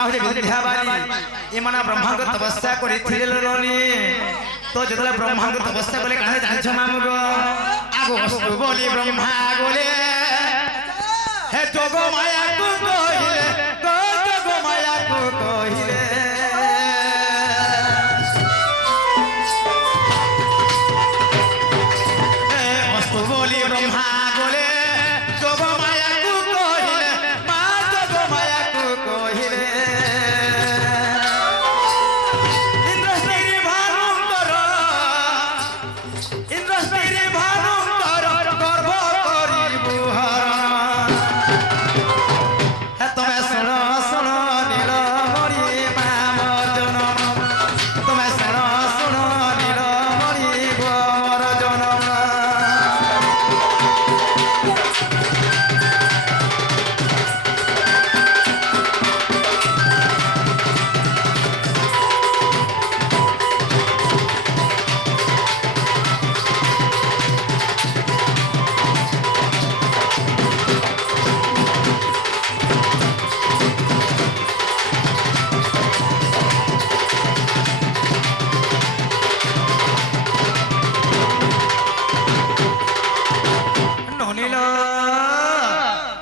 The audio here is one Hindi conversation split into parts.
एमना ब्रह्मा को तपस्या करिथिलेलोनी तो जतले ब्रह्मा को तपस्या कले काहे जानिछ मामुगो आगो वस्तु बोली ब्रह्मा गोले हे जोगो माया को कहिले जोगो माया को कहिले हे वस्तु बोली ब्रह्मा गोले जोगो माया को कहिले मा जोगो माया को कहिले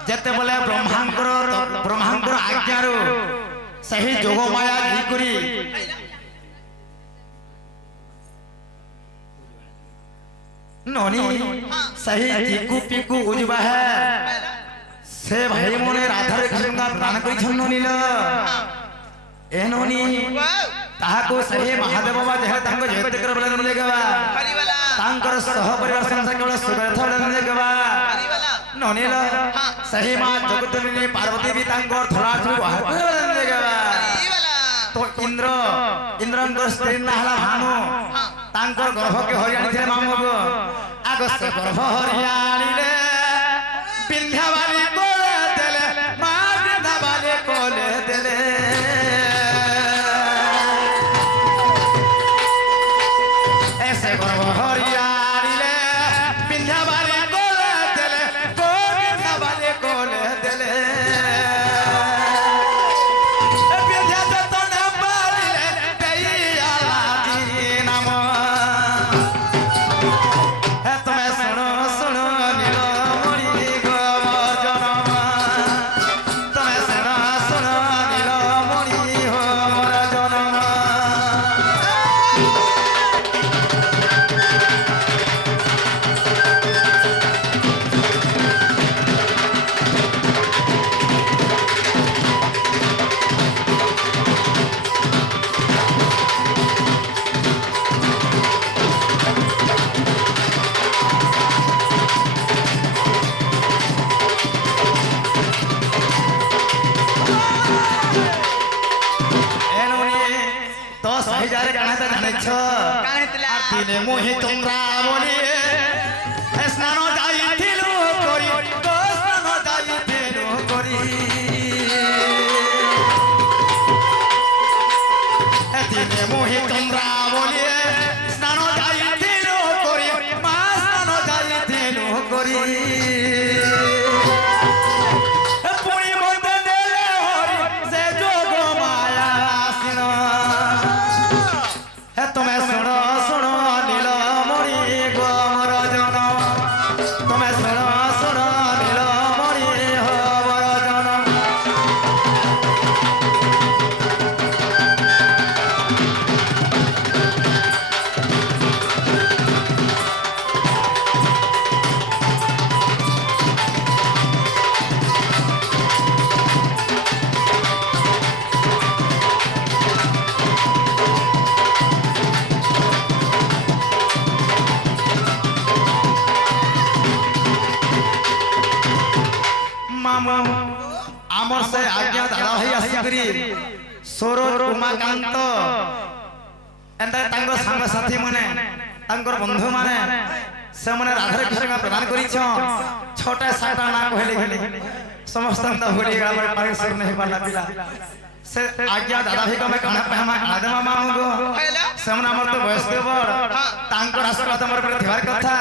जते बोले ब्रह्मांकर आज्ञारू सही जोग माया घिकुरी नोनी सही टिकू पिकू उजबा है से भाई मोने राधा कृष्ण का प्राण करी छन नोनी ल ए नोनी ताहा को सही महादेव बाबा जह तांको जयते कर बोले नोनी गवा तांकर सह परिवार संसार केवल सुगर्थ बोले नोनी गवा नोनील सही मां जगतजननी पार्वती भी तांकर थोड़ाछु बोले गवा तो इंद्रन को स्त्री नाहला भानु तांकर गर्भ के हरियाणी थे मामुगो आगो से गर्भ हरियाणी ले विंध्यावाली कोले देले मां विंध्यावाली कोले देले ऐसे गर्भ हरियाणी ले विंध्यावाली कोले देले को विंध्यावाली कोले देले दिने मोहि तुमरा बोली स्नान जाइथिलु करी तो स्नान जाइथिलु करी दिने मोहि तुमरा बोली स्नान जाइथिलु करी मा स्नान जाइथिलु करी पुणी मते देले हरि से जोग माया सिन हे तुम्हें सुनो आमर से आज्ञा दादा भाई आसिकरी सौरभ उमाकांत एंता तांको संग साथी माने तांकर बंधु माने से माने राधा कृष्ण का प्रदान करिछ छोटा साटा ना कहले कहले समस्त त होली गला पर सर नहीं पाला पिला से आज्ञा दादा भाई को मैं कहना पे हम आदम मामा हमको से मन हमर तो बयस के बड़ तांकर आशीर्वाद हमर पर थिवार कथा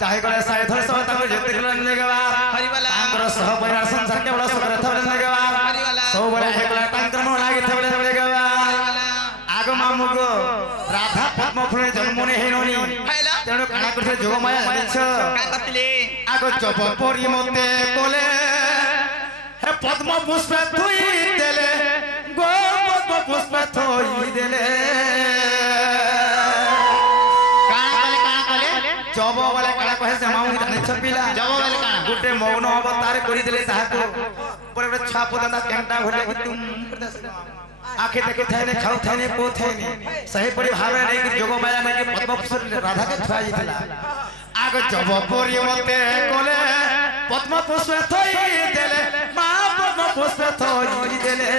चाहे गले साय थर सब तांको जेते गला ने गवा तांकर सह परिवार संसार के बड़ा सुख रथ ने गवा सब बड़ा एकला तांकर मन ପଦ୍ମ ଫୁଲରେ ଜନ୍ମ ନେଇ ହେଇନନି ତେଣୁ କାଣା କରିଥିଲେ ଯୋଗମାୟା ଜାଣିଛ ଆଗ ଚପ ପରି ମତେ କଲେ ହେ ପଦ୍ମ ପୁଷ୍ପେ ଥୋଇ ଦେଲେ ଗୋ ପଦ୍ମ ପୁଷ୍ପେ ଥୋଇ ଦେଲେ जब वाले काला कहे से माऊ जाने छपिला जब वाले काला गुटे मौन अवतार करी देले ताहाको पर बे छाप दादा केंटा भले कि तुम आंखें देखे थाने खाऊ थाने पो थाने सही परि भावे नहीं कि जोग माया नहीं कि पद्म पुष्प राधा के छुआ जितला आग जब परि मते कोले पद्म पुष्प थई देले मा पद्म पुष्प थई देले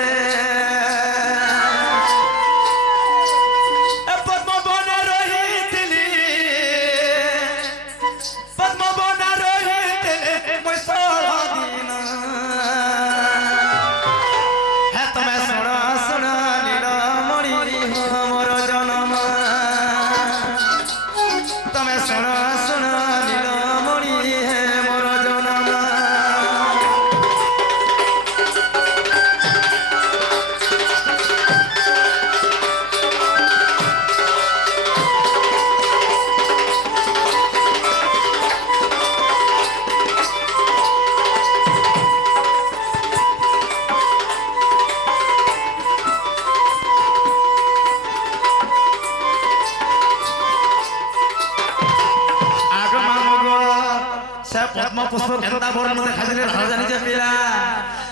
पद्म पुष्प केंता बरन देखा दिले राजा जानि जे पिला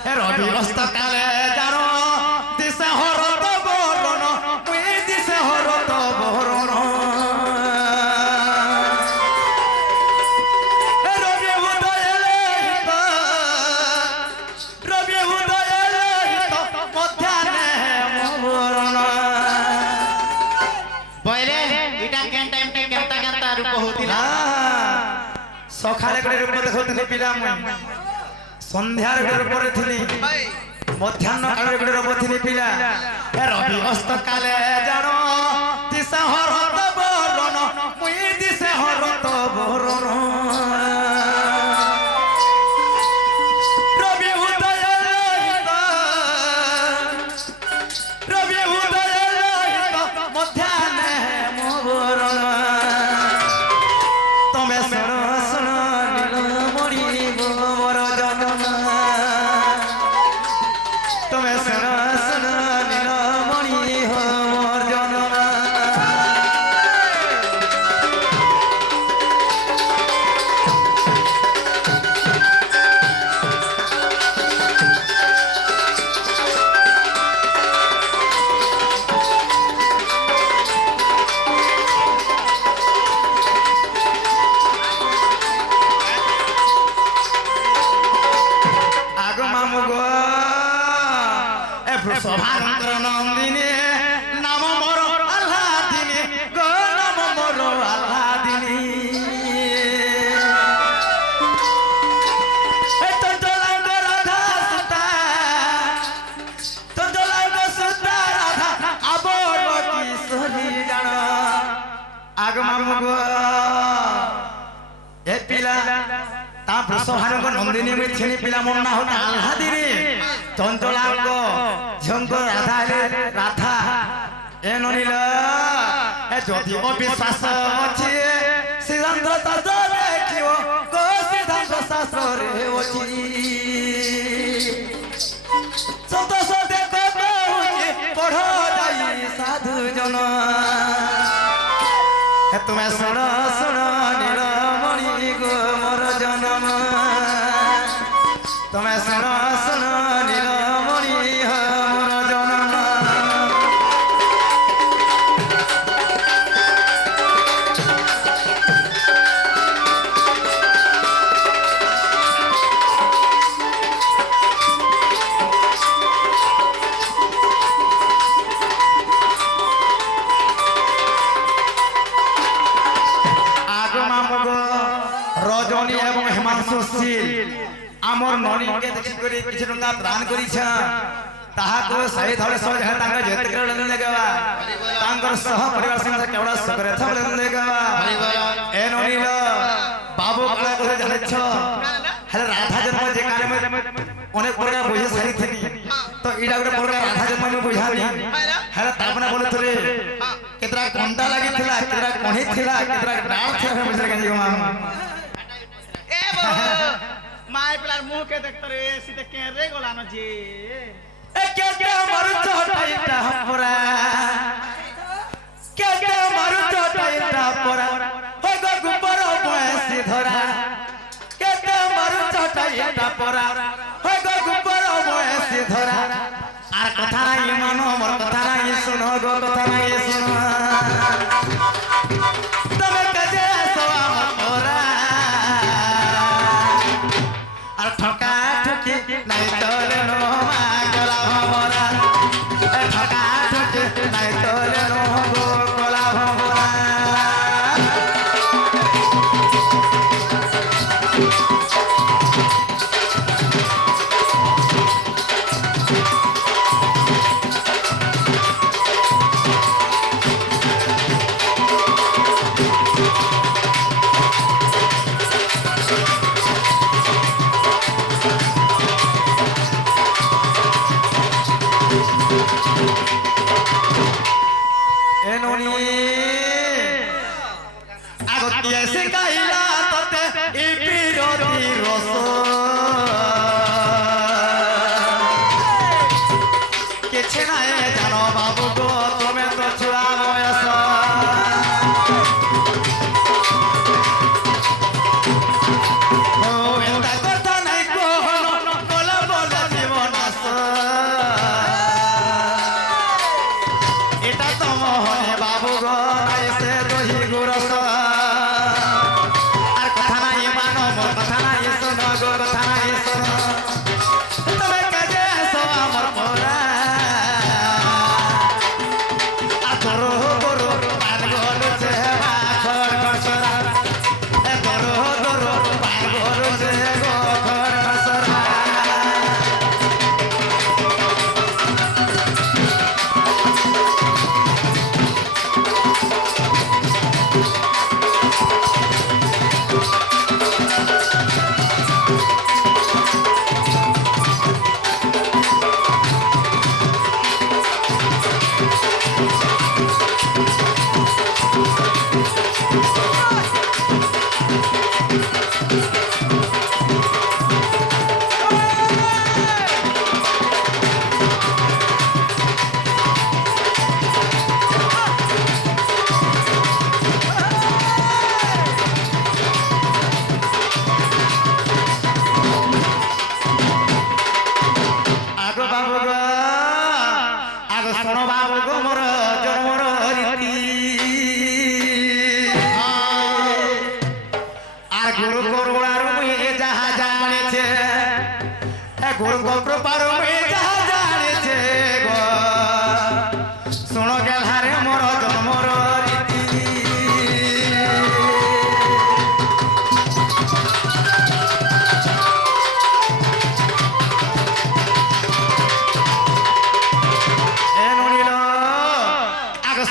ए रवि अस्त काले जानो दिसे हरत बरन मुई दिसे हरत बरन ए रवि उदय लहित मध्याने बरन बयरे इटा केन टाइम पे केंता रूप होतिला सखाले गरे रूप देखौतनी पिला मुई संध्यार गरे परे थिनी मध्याह्न काले गरे रूप थिनी पिला ए रवि अस्त काले जानो दिशा हरत बरन मुई दिशा हरत बरन रवि उदय लहित मध्याह्ने बरन तमे सभानंद नंदिनी नाम मोर आह्लादिनी गो नाम मोर आह्लादिनी तंजलांग राधा सुता राधा आबर किशोरी जान आग मामु गो ए पिला ता सभानंद नंदिनी में छिनी पिला मोर ना होता आह्लादिनी चंचलांग झंग राधा राधा ए ननिल ए जदि अविश्वास अछि सिद्धांत शास्त्र देखियो को सिद्धांत शास्त्र रे अछि संतोष देखो बहु पढ़ जाई साधु जन ए तुम्हें सुन सुन नीलमणि गो मोर जन्म तुम्हें सुन सुन रजनी एवं हिमांशु शील आमर ननी के देखि करी किछ रंगा दान करी छ ताहा को सही थले सो जह तांग जेत कर लेन लेगवा तांगर सह परिवार संग केवड़ा सकरे थ लेन लेगवा ए ननी ल बाबू कला को जाने छ हले राधा जन्म जे काले में अनेक प्रकार बुझे सारी थनी तो इडा गुटे प्रकार राधा जन्म में बुझानी हले तापना बोले थरे केतरा କେତେଟା କଣ୍ଟା ଲାଗିଥିଲା କେତେଟା କଢି ଥିଲା କେତେଟା ଡାଳ ଥିଲା ବୁଝିଲେ କାଜି ମା ए बहु माय पिलार मुंह के देखत रे सीधे के रे गलान जे ए के मरुच टाइटा परा के मरुच टाइटा परा हो गो गुपर बयसी धरा के मरुच टाइटा परा हो गो गुपर बयसी धरा আর কথা নাই মানো মোর কথা নাই শুনো গো কথা নাই শুনো তুমি কাজে আসো আমার মোরা আর ঠকা ঠকি নাই তোলে নো মাগলা ভমরা ঠকা ঠকি নাই তোলে নো গো কলা ভমরা এননি আগতিয়া সে কাইলা ততে ই বিরতি রস কিছু নাই জানো বাবু গো তুমি তো ছুয়া বয়স ও এন্তা কথা নাই কোন কলা বলা জীবন আস এটা তো মহনে বাবু গো এসে দহি গুরস আর কথা নাই মানো মোর কথা নাই শোনো গো কথা নাই শোনো তুমি কাজে আসো আমার মোরা আর তোর তোর পাগল যে বাখর খসরা এ তোর তোর পাগল যে বাখর খসরা আগো বাবু গো আগো শোনো বাবু গো মোর জন্মর রীতি আর গুরু করুণার মুই যাহা জানেছে গুরু কৃপার মুই যাহা জানেছে গো শোনো গেলহারে মোর জন্মর রীতি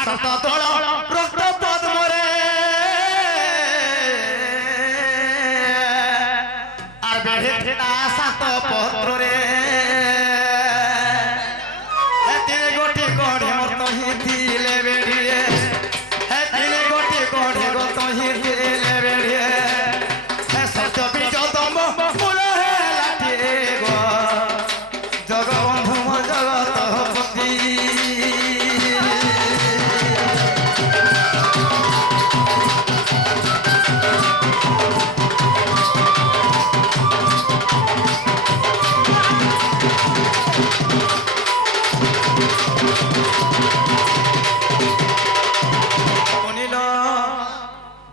সত দল রক্ত পদ্মরে আর বেড়ে সাত পত্রে তিনে গোটি গড়ে মত হিলে বেড়িয়ে তিনে গোটি গড়ে গত হিলে বেড়িয়ে সত্য বীজ দম্ব মূল লাঠিয়ে গো জগবন্ধু জগতপতি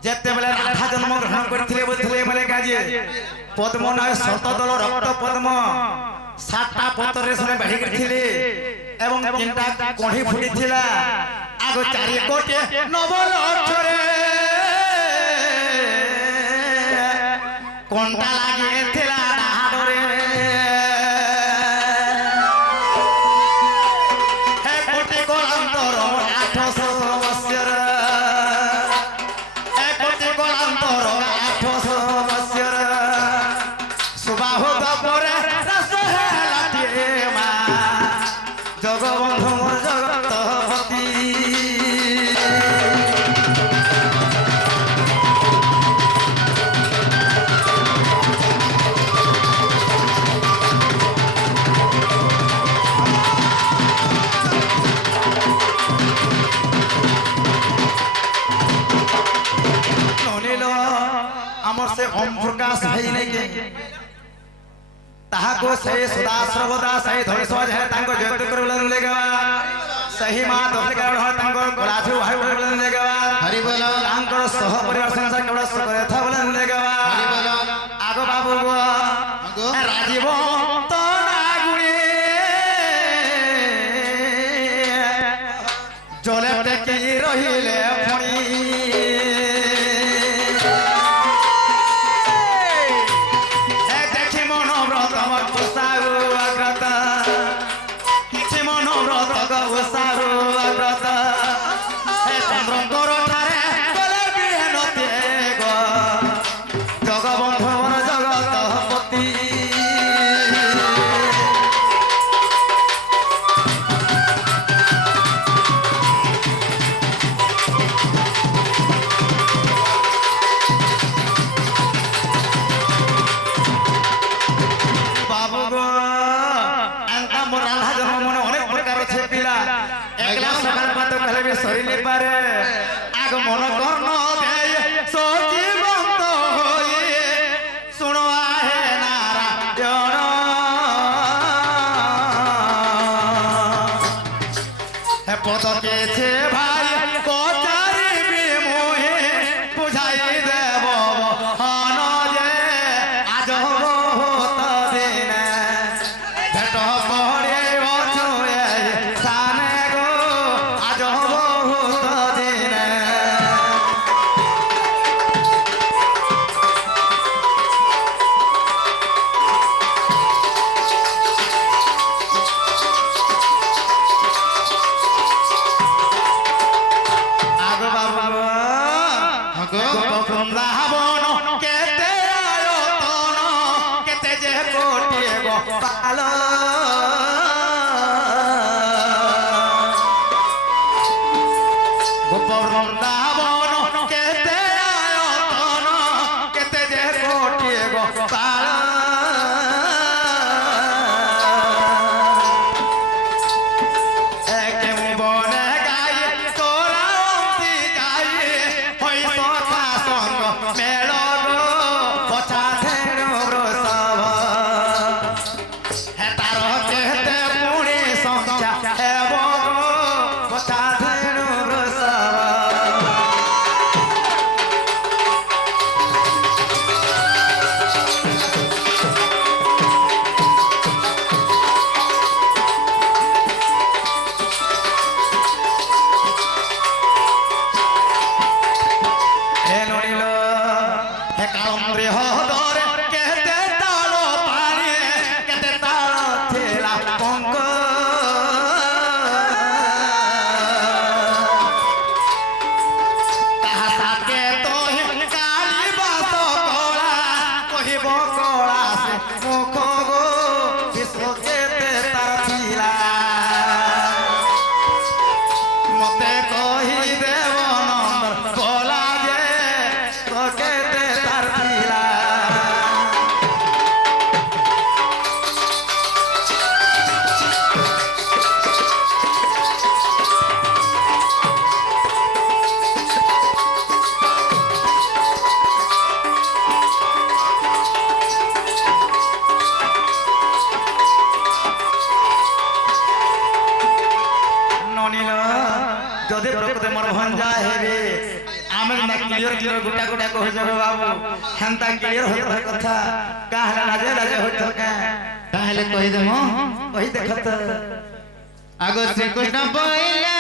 যেতেবেলে রাধা জন্ম গ্রহণ করেছিলে বলছিলে বলে কাজে পদ্ম নয় শতদল রক্ত পদ্ম সাতটা পত্রে শুনে বেড়ে গেছিলে এবং তিনটা কঢ়ি ফুটিছিলা আগ চারি কোটি নবল অক্ষরে কোনটা লাগিয়েছিলা ডাহাডরে হে কোটি গোলান্তর 800 বৎসর জগবন্ধু জগতপতি से ओम प्रकाश भाई नहीं के ताहाको सही सदा सर्वदा सही धर्षवाज है तांको जयंती करबलन लेगा सही मां दोहले कारण है तांको गोलाथु भाई करबलन लेगा हरि बोलो तांको सह परिवार संसार केवल करे था बोलन लेगा हरि बोलो आगो बाबू गो आगो राजीव तो नागुणी जले टेकी रहिले फणी সরিলে পারে আগ মন কর্ণ দেয় সজীবন্ত হয়ে শুনো হে নারায়ণ হে পদকেছে ভাই কচারিবি মোহে বুঝাই দেব হন যে আজ বহুত দিন ভেট পড়ে অছুয়ে সানে গো আজ বহুত দিন আগ বাবু আগো বৃন্দাবন কেতে আয়তন কেতে যে কোটি গোপাল গোপ বৃন্দাবন কেতে আয়তন কেতে যে কোটি গোপাল একে বনে গাই তোরা অন্তি যাই হই সখা সঙ্গ মেল গো পছা ধেনু রসব হে তার কেতে পুଣି সংখ্যা হেব গো পছা ধেনু রসব হে নড়িল হে কালম্রে হদরে কেতে তাল পানি কেতে তাল থেলা পঙ্ক তাহা সাকে তোহে কালি বাস কলা কহিব কলা সে মুখ গো বিশ্ব কেতে তার ছিলা মতে কহি দেব নন্দর বলা যে তোকেতে তার ছিলা ননিল যদি প্রকৃতি মোর ভঞ্জা হেবে আমি না ক্লিয়ার ক্লিয়ার গোটা গোটা কহে যাবে বাবু হেনতা ক্লিয়ার হইতো কথা কাহলা রাজে রাজে হইতো কা তাহলে কই দেমো কহি দেখত আগো শ্রীকৃষ্ণ বইলে